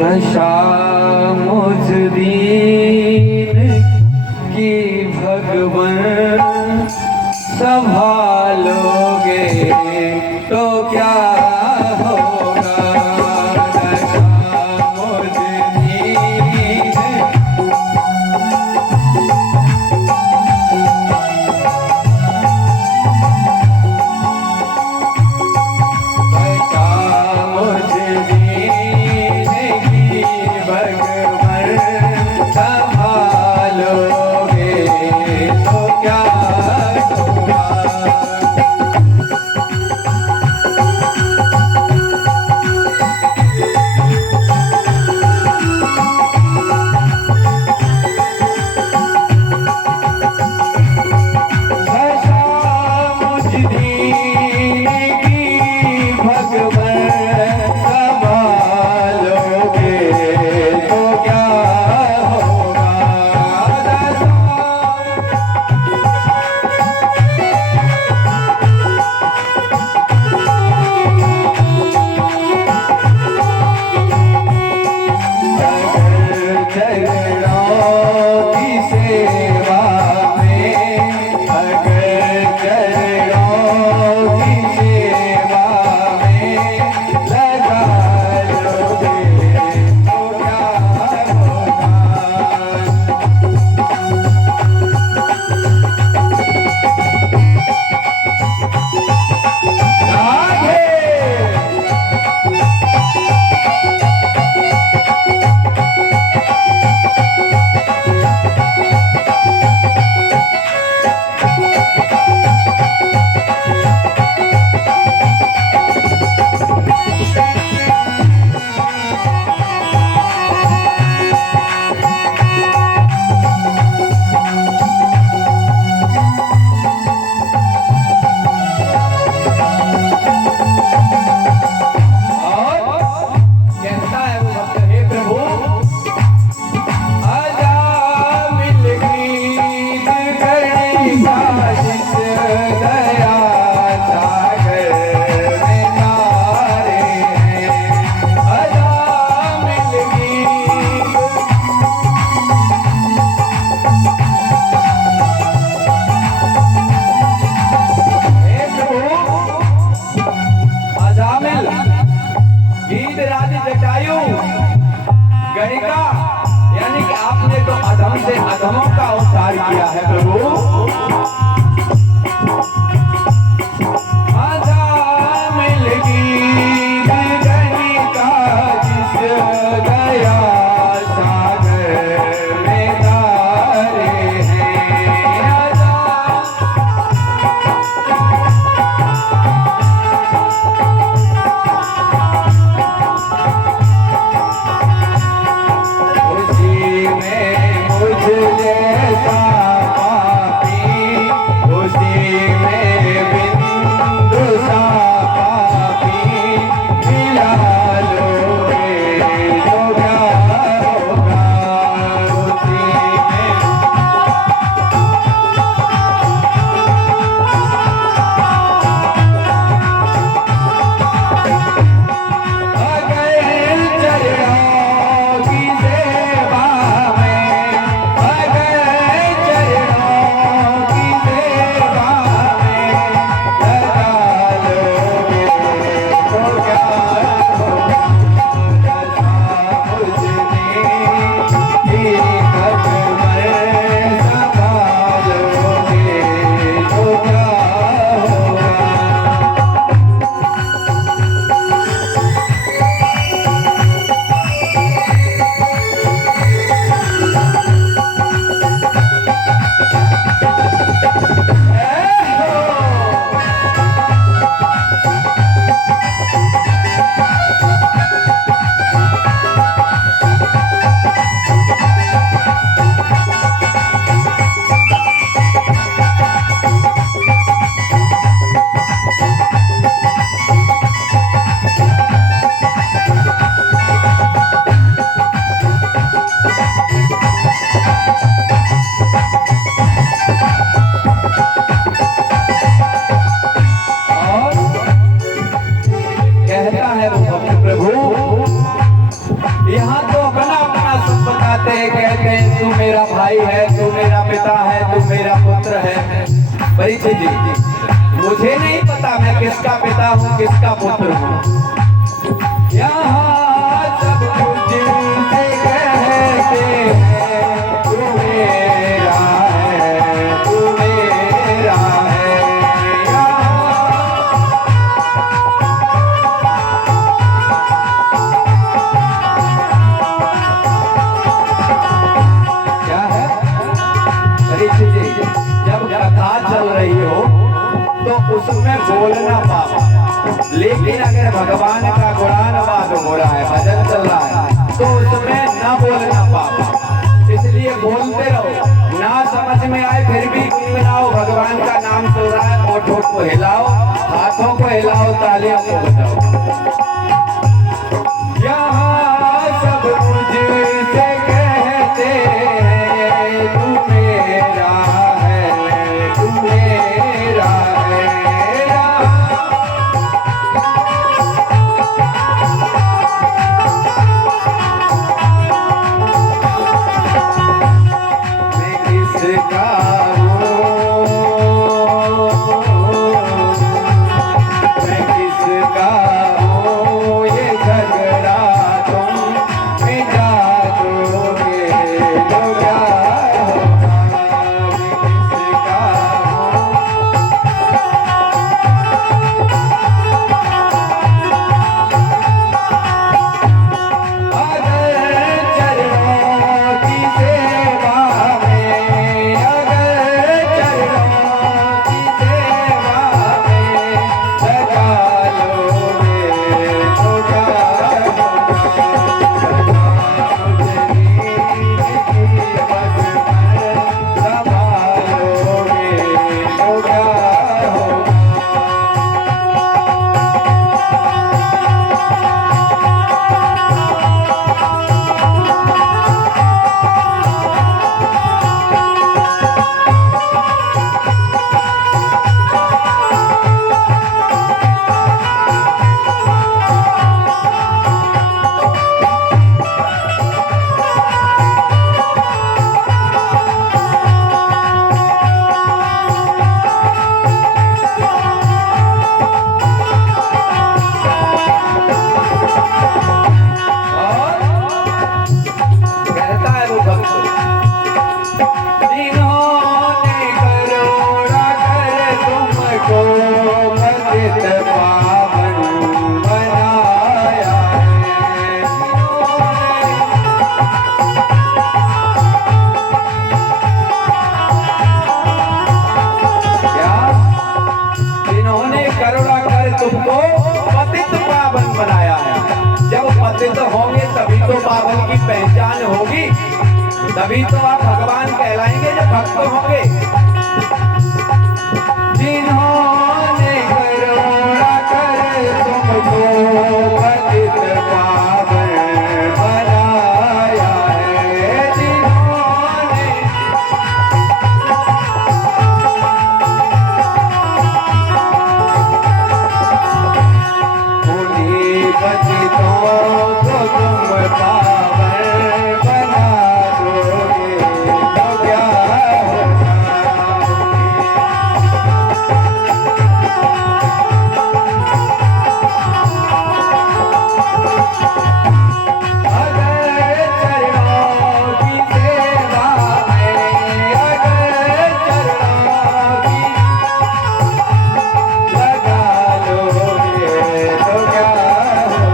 दशा मुझ दीन की भगवन संभालोगे तो क्या होगा। दशा मुझ दीन गणिका यानी कि आपने तो अधम से अधमों का उद्धार किया है प्रभु। जैसा आते कहते हैं तू मेरा भाई है, तू मेरा पिता है, तू मेरा पुत्र है। परीक्षित जी, मुझे नहीं पता मैं किसका पिता हूँ किसका पुत्र हूँ। यहाँ सब कुछ से कहते हैं तू मेरा है, तू मेरा है। क्या है परीक्षित जी, जब कथा चल रही हो तो उसमें बोलना पाप, लेकिन अगर भगवान का गुणानुवाद हो रहा है, भजन चल रहा है, तो उसमें न बोलना पाप। इसलिए बोलते रहो, ना समझ में आए फिर भी गुनगुनाओ। भगवान का नाम चल रहा है, होठों को हिलाओ, हाथों को हिलाओ, तालियों को बजाओ। यहाँ सब कुछ से कहते हैं तू मेरा है, तू मेरा है। मैं किसका हूँ, मैं किसका हूँ, ये झगड़ा तुम मिटा दोगे तो क्या होगा। मैं किसका हूँ, अगर चरणों की सेवा में, अगर चरणों की सेवा में लगा लोगे तो क्या होगा। मुझे नींद की पग पर संभालोगे तो क्या होगा। कहता है वो भक्त, जिन्होंने करोड़ा कर तुमको पतित पावन बनाया है, क्या जिन्होंने करोड़ा कर तुमको पतित पावन बनाया है। जब पतित होंगे तभी तो पावन की पहचान होगी, तभी तो आप भगवान कहलाएंगे जब भक्त होंगे। जिन्होंने करोड़ा कर तुमको पतित पावन बनाया है, जिन्होंने उन्हीं पतितों को तुम पावन बना दोगे तो क्या होगा। अगर चरणों की सेवा में, अगर चरणों की लगा लोगे तो क्या होगा। मुझे पग पर संभालोगे तो क्या होगा।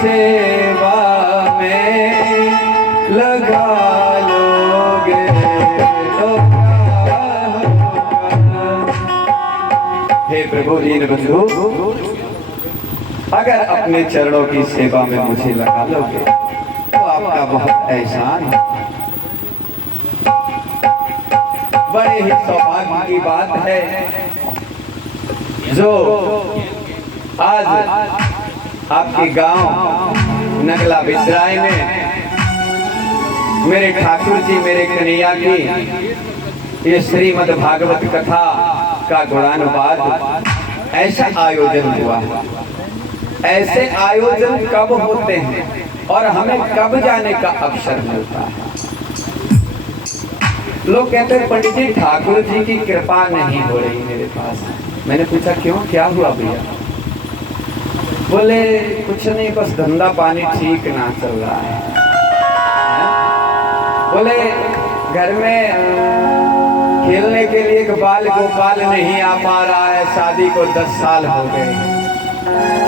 सेवा में लगा लोगे तो क्या होगा। हे प्रभु दीन बंधु, अगर अपने चरणों की सेवा में मुझे लगा लोगे तो आपका बहुत एहसान है। बड़े ही सौभाग्य की बात है जो आज आपके गांव नगला बिद्राय में मेरे ठाकुर जी, मेरे कन्हैया की ये श्रीमद् भागवत कथा का गुणानुवाद ऐसा आयोजन हुआ है। ऐसे आयोजन कब होते हैं और हमें कब जाने का अवसर मिलता है? लोग कहते हैं पंडित जी ठाकुर जी की कृपा नहीं हो रही मेरे पास। मैंने पूछा क्यों, क्या हुआ भैया? बोले कुछ नहीं, बस धंधा पानी ठीक ना चल रहा है। बोले घर में खेलने के लिए एक बाल गोपाल नहीं आ पा रहा है, शादी को 10 साल हो गए।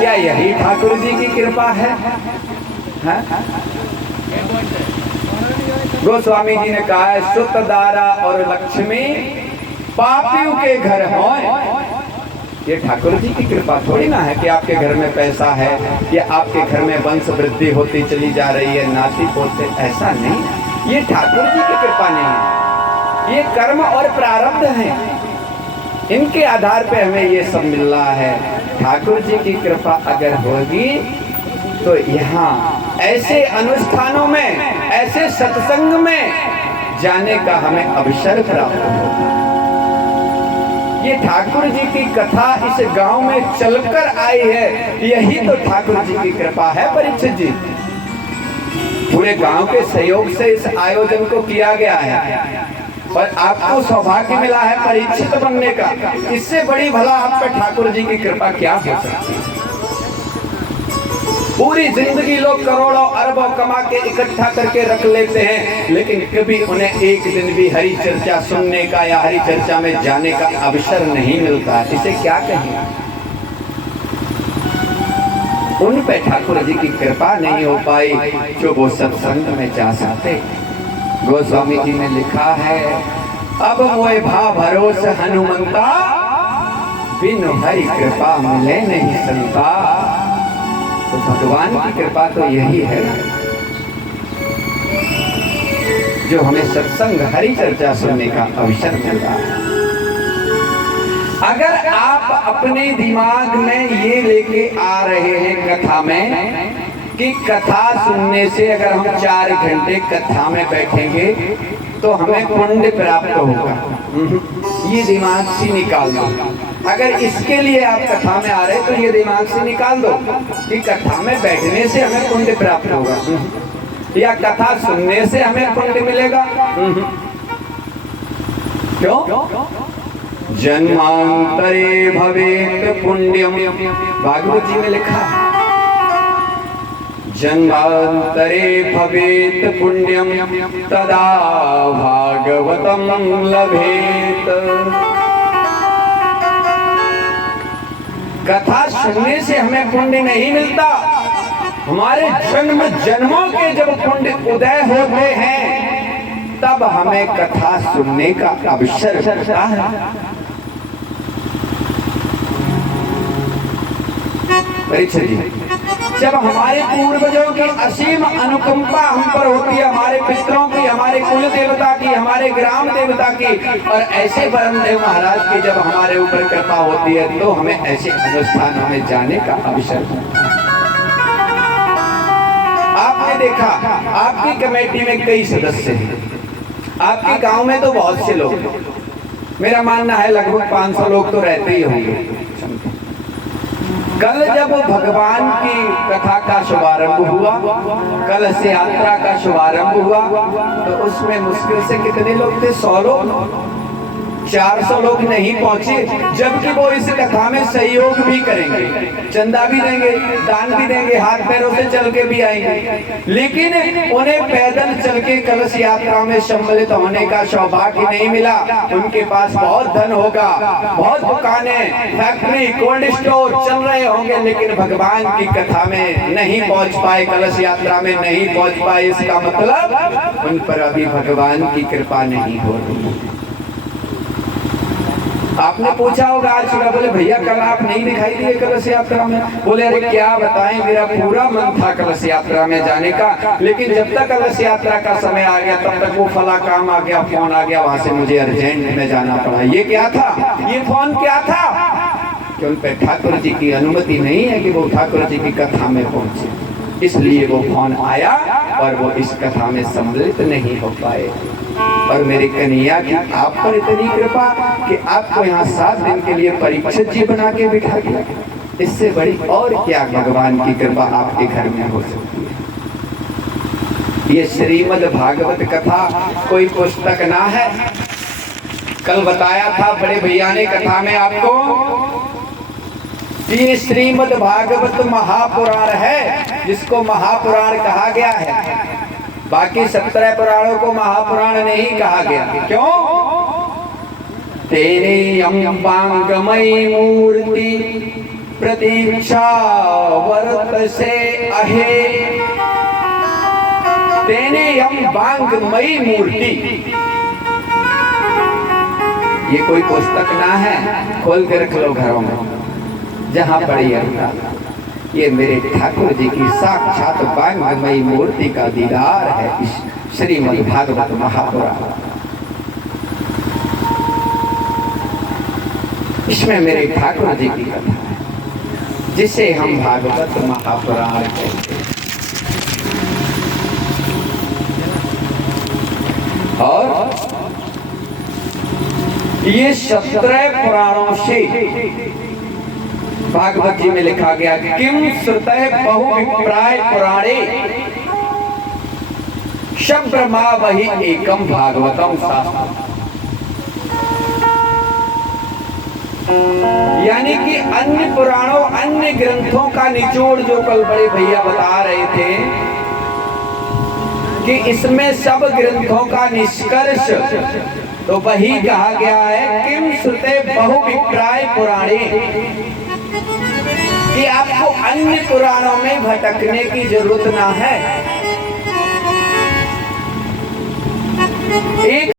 क्या यही ठाकुर जी की कृपा है? गोस्वामी जी ने कहा है, सुत दारा और लक्ष्मी पापियों के घर हो। ये ठाकुर जी की कृपा थोड़ी ना है कि आपके घर में पैसा है या आपके घर में वंश वृद्धि होती चली जा रही है, नाती पोते, ऐसा नहीं। ये ठाकुर जी की कृपा नहीं है, ये कर्म और प्रारब्ध है, इनके आधार पे हमें ये सब मिल रहा है। ठाकुर जी की कृपा अगर होगी तो यहाँ ऐसे अनुष्ठानों में, ऐसे सत्संग में जाने का हमें अवसर प्राप्त होगा। ये ठाकुर जी की कथा इस गांव में चलकर आई है, यही तो ठाकुर जी की कृपा है परीक्षित जी। पूरे गांव के सहयोग से इस आयोजन को किया गया है और आपको सौभाग्य मिला है परीक्षित बनने का। इससे बड़ी भला आप पर ठाकुर जी की कृपा क्या हो सकती है? पूरी जिंदगी लोग करोड़ों अरबों कमा के इकट्ठा करके रख लेते हैं, लेकिन कभी उन्हें एक दिन भी हरि चर्चा सुनने का या हरि चर्चा में जाने का अवसर नहीं मिलता। इसे क्या कहें? उन पे ठाकुर जी की कृपा नहीं हो पाई जो वो सत्संग में जा सकते। गोस्वामी जी ने लिखा है, अब मोए भा भरोस हनुमंता, बिनु हरि कृपा मिले नहीं संता। तो भगवान की कृपा तो यही है जो हमें सत्संग हरि चर्चा सुनने का अवसर मिल रहा है। अगर आप अपने दिमाग में ये लेके आ रहे हैं कथा में कि कथा सुनने से अगर हम 4 घंटे कथा में बैठेंगे तो हमें पुण्य प्राप्त होगा, ये दिमाग से निकाल दो। अगर इसके लिए आप कथा में आ रहे तो ये दिमाग से निकाल दो कि कथा में बैठने से हमें पुण्य प्राप्त होगा या कथा सुनने से हमें पुण्य मिलेगा। क्यों? जन्मांतरे भवेत पुण्यम, भागवत जी में लिखा है, जन्मांतरे भवेत पुण्यम तदा भागवतम लभेत। कथा सुनने से हमें पुण्य नहीं मिलता, हमारे जन्म जन्मों के जब पुण्य उदय होते हैं तब हमें कथा सुनने का अवसर मिलता है। परीक्षित जी, जब हमारे पूर्वजों की असीम अनुकंपा हम पर होती है, हमारे पितरों की, हमारे कुल देवता की, हमारे ग्राम देवता की और ऐसे ब्रह्मदेव महाराज की जब हमारे ऊपर कृपा होती है तो हमें ऐसे अनुष्ठानों में जाने का अवसर मिलता है। आपने देखा आपकी कमेटी में कई सदस्य हैं, आपके गांव में तो बहुत से लोग हैं, मेरा मानना है लगभग 500 लोग तो रहते ही होंगे। कल जब भगवान की कथा का शुभारंभ हुआ, कल से यात्रा का शुभारंभ हुआ, तो उसमें मुश्किल से कितने लोग थे? 100 लोग, 400 लोग नहीं पहुंचे, जबकि वो इस कथा में सहयोग भी करेंगे, चंदा भी देंगे, दान भी देंगे, हाथ पैरों से चल के भी आएंगे, लेकिन उन्हें पैदल चल के कलश यात्रा में सम्मिलित होने का सौभाग्य नहीं मिला। उनके पास बहुत धन होगा, बहुत दुकानें, फैक्ट्री, कोल्ड स्टोर चल रहे होंगे, लेकिन भगवान की कथा में नहीं पहुंच पाए, कलश यात्रा में नहीं पहुंच पाए। इसका मतलब उन पर अभी भगवान की कृपा नहीं हो रही। आपने पूछा होगा आज सुबह, बोले भैया कल आप नहीं दिखाई दिए कलश यात्रा में। बोले अरे क्या बताएं, मेरा पूरा मन था कलश यात्रा में जाने का, लेकिन जब तक कलश यात्रा का समय आ गया तब तक वो फला काम आ गया, फोन आ गया, वहां से मुझे अर्जेंट में जाना पड़ा। ये क्या था, ये फोन क्या था कि उन पे ठाकुर जी की अनुमति नहीं है कि वो ठाकुर जी की कथा में पहुंचे, इसलिए वो फोन आया और वो इस कथा में सम्मिलित नहीं हो पाए। और मेरी कन्हैया की आप पर इतनी कृपा कि आपको यहाँ 7 दिन के लिए परीक्षित जी बना के बिठा दिया। इससे बड़ी और क्या भगवान की कृपा आपके घर में हो सकती है। ये श्रीमद् भागवत कथा कोई पुस्तक ना है। कल बताया था बड़े भैया ने कथा में आपको, ये श्रीमद् भागवत महापुराण है, जिसको महापुराण कहा गया है। बाकी 17 पुराणों को महापुराण नहीं कहा गया। क्यों? तेरे अंबांगमयी मूर्ति प्रतीक्षा वर्त से अहे, तेने अंबांगमयी मूर्ति। ये कोई पुस्तक ना है, खोल के रख लो घरों में जहां पड़ी है। ये मेरे ठाकुर जी की साक्षात बांगमयी मूर्ति का दीदार है इस श्रीमद् भागवत महापुराण। इसमें मेरे ठाकुर जी की कथा है, जिसे हम भागवत महापुराण कहते हैं। और ये 17 पुराणों से भागवत जी में लिखा गया, किम श्रुतः बहुविप्राय पुराणे शब्रमा वही एकम भागवतम शास्त्रम। यानी कि अन्य पुराणों, अन्य ग्रंथों का निचोड़ जो कल बड़े भैया बता रहे थे कि इसमें सब ग्रंथों का निष्कर्ष तो वही कहा गया है, किम श्रुतः बहुविप्राय पुराणे, कि आपको अन्य पुराणों में भटकने की जरूरत ना है। एक